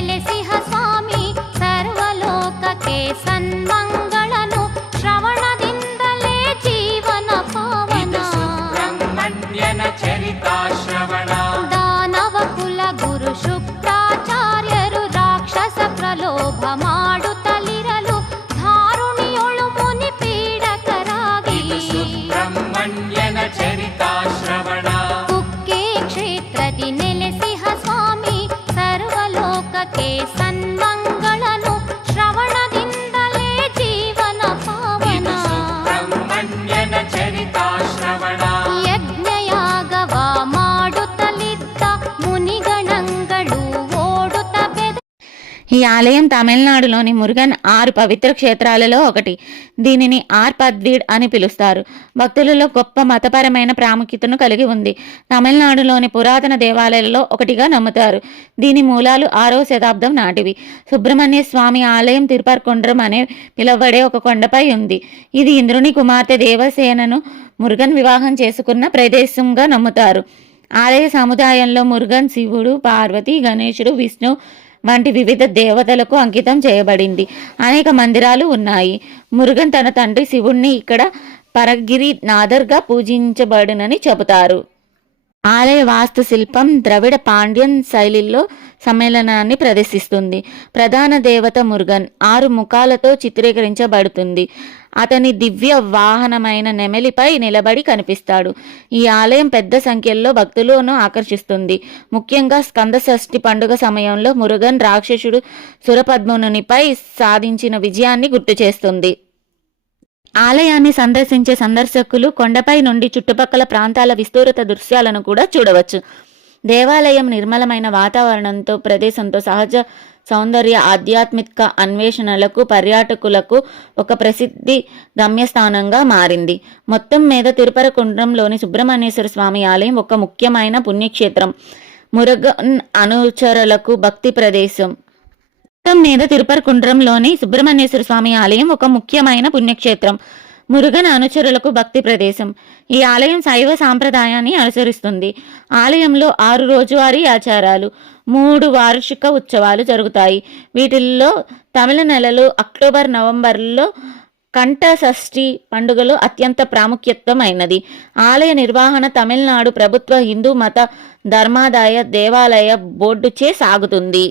ನೆಲೆಸಿಹ ಸ್ವಾಮಿ ಸರ್ವಲೋಕಕ್ಕೆ ಸನ್ಮಂಗಳನು ಶ್ರವಣದಿಂದಲೇ ಜೀವನ ಪಾವನ ಸುಬ್ರಹ್ಮಣ್ಯನ ಚರಿತಾ ಶ್ರವಣ ದಾನವ ಕುಲ ಗುರು ಶುಕ್ರಾಚಾರ್ಯರು ರಾಕ್ಷಸ ಪ್ರಲೋಭ ಮಾಡುತ್ತಲಿರಲು ಧಾರುಣಿಯೊಳು ಮುನಿ ಪೀಡಕರಾಗಿ ಸುಬ್ರಹ್ಮಣ್ಯನ ಚರಿತಾ ಶ್ರವಣ ಕುಕ್ಕೆ ಕ್ಷೇತ್ರದಿ ನೆಲೆಸಿಹ ಸ್ವಾಮಿ ಸರ್ವಲೋಕಕ್ಕೆ ಸನ್ಮಂಗಳನು ಶ್ರವಣದಿಂದಲೇ ಜೀವನ ಪಾವನ ಸುಬ್ರಹ್ಮಣ್ಯನ ಚರಿತಾ ಶ್ರವಣ ಯಜ್ಞಯಾಗವ ಮಾಡುತ್ತಲಿದ್ದ ಮುನಿಗಣಗಳು ಓಡುತ್ತ ಬೆದ ఈ ఆలయం తమిళనాడులోని మురుగన్ 6 పవిత్ర క్షేత్రాలలో ఒకటి. దీనిని ఆర్పద్వీడ్ అని పిలుస్తారు. భక్తులలో గొప్ప మతపరమైన ప్రాముఖ్యతను కలిగి ఉంది. తమిళనాడులోని పురాతన దేవాలయాలలో ఒకటిగా నమ్ముతారు. దీని మూలాలు 6వ శతాబ్దం నాటివి. సుబ్రహ్మణ్య స్వామి ఆలయం తిరుపర్కుండ్రం అనే పిలువబడే ఒక కొండపై ఉంది. ఇది ఇంద్రుని కుమార్తె దేవసేనను మురుగన్ వివాహం చేసుకున్న ప్రదేశంగా నమ్ముతారు. ఆలయ సముదాయంలో మురుగన్ శివుడు, పార్వతి, గణేశుడు, విష్ణు వంటి వివిధ దేవతలకు అంకితం చేయబడింది. అనేక మందిరాలు ఉన్నాయి. మురుగన్ తన తండ్రి శివుణ్ణి ఇక్కడ పరగిరి నాథర్గా పూజించబడునని చెబుతారు. ఆలయ వాస్తు శిల్పం ద్రవిడ పాండ్యన్ శైలిలో సమ్మేళనాన్ని ప్రదర్శిస్తుంది. ప్రధాన దేవత మురుగన్ 6 ముఖాలతో చిత్రీకరించబడుతుంది. అతని దివ్య వాహనమైన నెమలిపై నిలబడి కనిపిస్తాడు. ఈ ఆలయం పెద్ద సంఖ్యలో భక్తులను ఆకర్షిస్తుంది. ముఖ్యంగా స్కంద షష్ఠి పండుగ సమయంలో మురుగన్ రాక్షసుడు సురపద్మనునిపై సాధించిన విజయాన్ని గుర్తు చేస్తుంది. ఆలయాన్ని సందర్శించే సందర్శకులు కొండపై నుండి చుట్టుపక్కల ప్రాంతాల విస్తృత దృశ్యాలను కూడా చూడవచ్చు. దేవాలయం నిర్మలమైన వాతావరణంతో, ప్రదేశంతో సహజ సౌందర్య, ఆధ్యాత్మిక అన్వేషణలకు, పర్యాటకులకు ఒక ప్రసిద్ధి గమ్యస్థానంగా మారింది. మొత్తం మీద తిరుపరకుండ్రంలోని సుబ్రహ్మణ్యేశ్వర స్వామి ఆలయం ఒక ముఖ్యమైన పుణ్యక్షేత్రం. మురుగన్ అనుచరులకు భక్తి ప్రదేశం. మొత్తం మీద తిరుపరకుండ్రంలోని సుబ్రహ్మణ్యేశ్వర స్వామి ఆలయం ఒక ముఖ్యమైన పుణ్యక్షేత్రం. మురుగన్ అనుచరులకు భక్తి ప్రదేశం. ఈ ఆలయం శైవ సాంప్రదాయాన్ని అనుసరిస్తుంది. ఆలయంలో 6 రోజువారీ ఆచారాలు, 3 వార్షిక ఉత్సవాలు జరుగుతాయి. వీటిల్లో తమిళ నెలలు అక్టోబర్, నవంబర్లో కంఠ షష్ఠి పండుగలు అత్యంత ప్రాముఖ్యతమైనది. ఆలయ నిర్వహణ తమిళనాడు ప్రభుత్వ హిందూ మత ధర్మాదాయ దేవాలయ బోర్డుచే సాగుతుంది.